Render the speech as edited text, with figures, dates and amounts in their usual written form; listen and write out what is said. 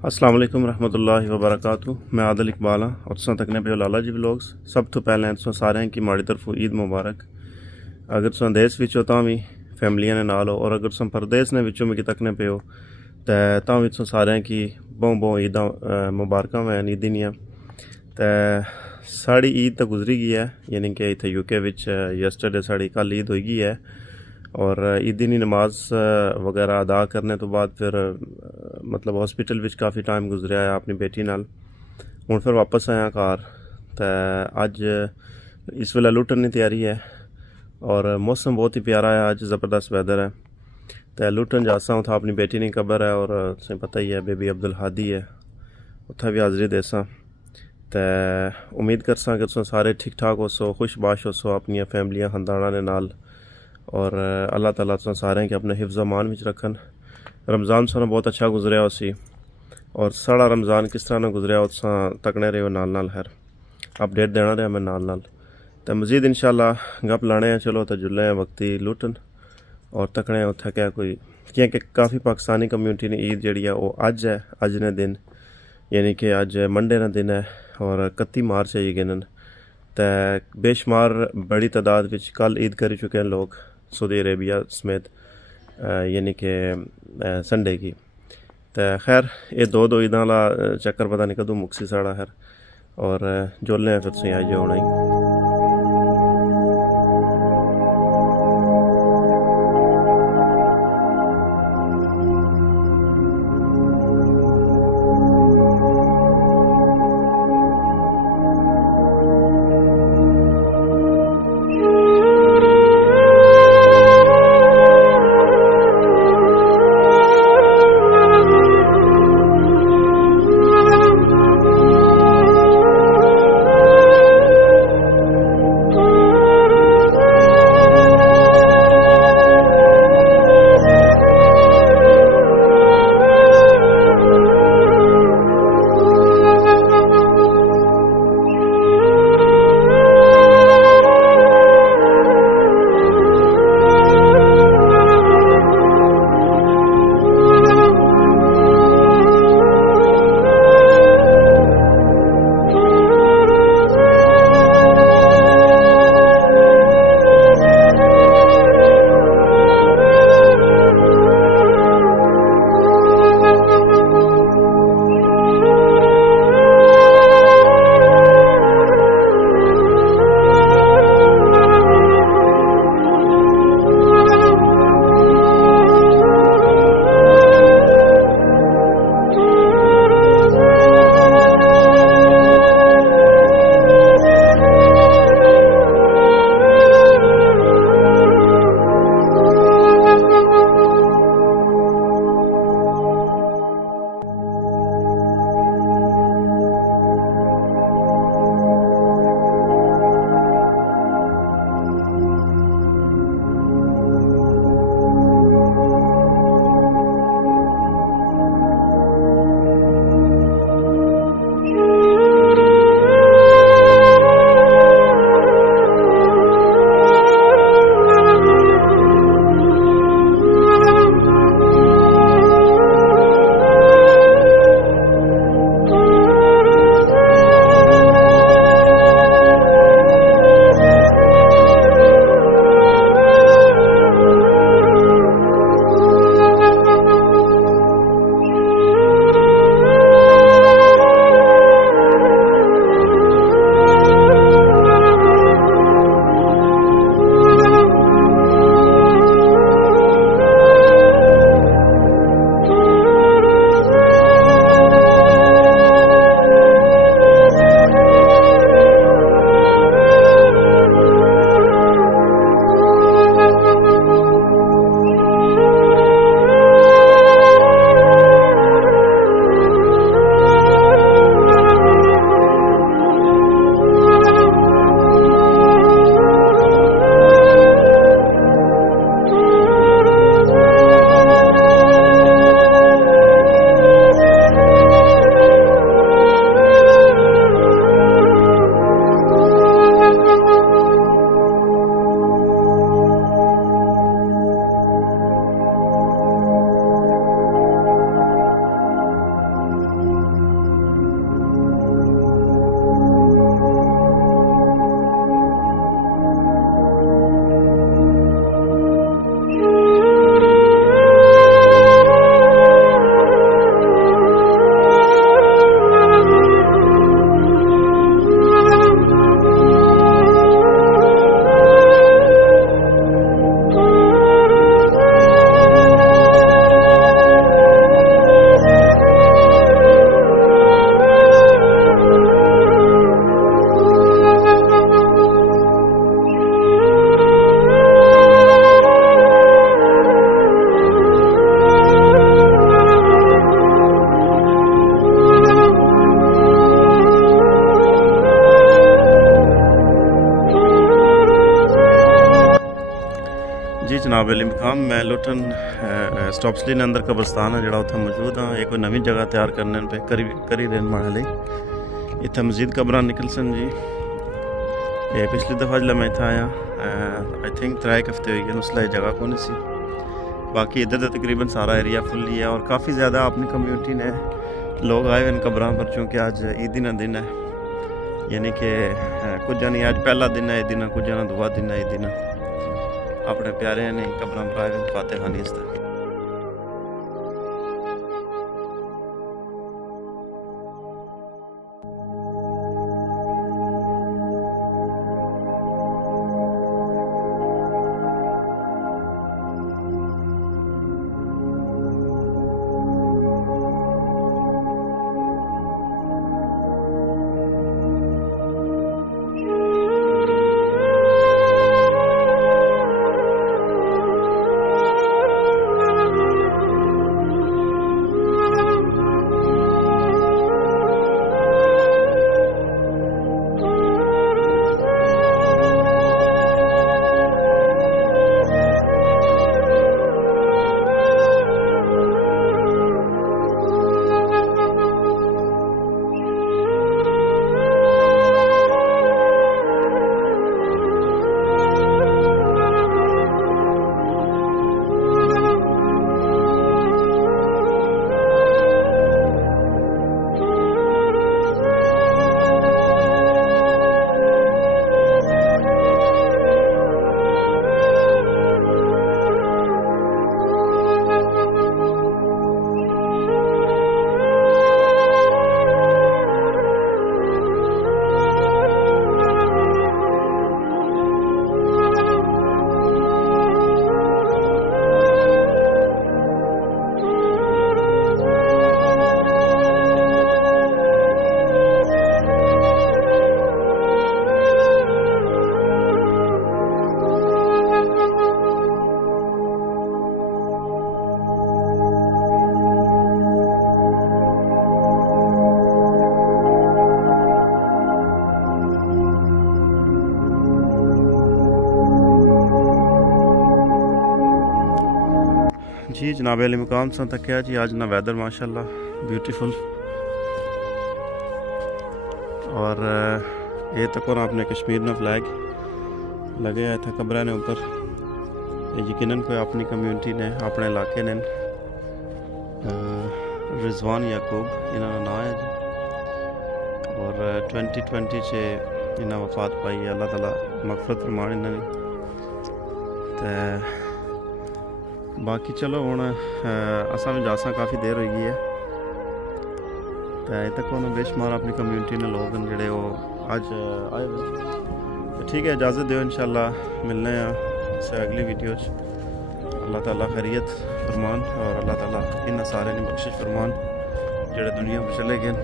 अस्सलाम वालेकुम रहमतुल्लाहि व बरकातुहू। मैं आदिल इकबाल हाँ और तुसां तकने पे लाला जी व्लॉग्स। सब तो पहले तुसां सारें की माड़ी तरफों ईद मुबारक। अगर तुसां देश विच हो तां भी फैमिलियां ने नाल हो, और अगर तुसां परदेस ने विचों मिगी तकने पे हो तां भी तुसां सारें की बहुत ईदां मुबारक वैन ईदी दियां। ते साड़ी ईद तो गुजरी गई है, यानी कि इत्थे यूके विच यस्टरडे साड़ी कल ईद होई गई है, और ईदी दी नमाज वगैरह अदा करने तो बाद फिर मतलब हॉस्पिटल विच काफ़ी टाइम गुजरिया है अपनी बेटी नाल। हुण फिर वापस आया घर। ते अज इस वेले लुट्टन की तैयारी है और मौसम बहुत ही प्यारा है, अज ज़बरदस्त वैदर है। तो लुट्टन जासा उत्थै अपनी बेटी की कबर है, और तुसें पता ही है बेबी अब्दुल हादी है, उत्थै भी हाज़री देसां। तो उम्मीद करसां कि तुम सारे ठीक ठाक होसो, खुशबाश होसो अपनी फैमिलियां खानदाना ने नाल, और अल्लाह ताला तुम सारें के अपने हिफ्ज़ अमान विच रखन। रमज़ान सानू बहुत अच्छा गुजरिया उसी, और साढ़ा रमज़ान किस तरह ना गुजरिया तुसां तकने रहो नाल नाल। खैर अपडेट देना रहा मैं नाल नाल। तो मज़ीद इंशाअल्लाह गप लाने हैं। चलो तो जुल्ले हैं वक्ती लुटन और तकने उत्थे क्या कोई, क्योंकि काफ़ी पाकिस्तानी कम्यूनिटी ने ईद जी है वो अज है, अज ने दिन यानी कि अज मंडे ने दिन है, और 31 मार्च है यकीनन। तो बेशुमार बड़ी तादाद विच कल ईद करी चुके हैं लोग सऊदी अरेबिया समेत, यानी कि संडे की। तो खैर ये दो ईदां ला चक्कर पता नहीं कदों मुक्सी साढ़ा। खैर और जोलने फिर तुसीं आई जाओ ही। जनाब अली मकाम मैं लुटन स्टॉप्सली ने अंदर कब्रस्तान है जो उत्थे मौजूद हाँ। एक कोई नवी जगह तैयार करने पे करी रहन माने इतना मजीद कब्र निकल सन जी। ये पिछली दफ़ा जब मैं इतना आया आई थिंक 3 हफ्ते हुई गए उसलिए जगह कौन सी। बाकी इधर तो तकरीबन सारा एरिया फुल ही है और काफ़ी ज़्यादा अपनी कम्यूनिटी ने लोग आए हुए कब्र पर, चूँकि आज ईद का दिन है, यानी कि कुछ नहीं आज पहला दिन है ईद ना, कुछ ना दूआ दिन है ईद ना। अपने प्यारे ने कब्र पर आए हुए फाते खानी इस तरह। जी जनाब अली मकाम सा तक जी आज ना वेदर माशाल्लाह ब्यूटीफुल। और ये तक ना अपने कश्मीर में फ्लैग लगे आया था कब्र ने ऊपर। यकीनन कोई अपनी कम्यूनिटी ने अपने इलाके ने रिजवान याकूब इन्होंने ना है जी। और 2020 से इन्हें वफात पाई है, अल्लाह ताला मगफरत फरमान इन्होंने। तो बाकी चलो हुण असा भी जासा काफ़ी देर हो गई है, तो अजे तक उन्होंने बेशुमार अपनी कम्यूनिटी ने लोग जोड़े वो अज आए हुए। तो ठीक है, इजाज़त दो, इंशाल्लाह मिलने हैं अगली वीडियो। अल्लाह ताला खैरियत फरमान और अल्लाह ताला इन सारे ने बख्शिश फरमान जोड़े दुनिया पर चले गए।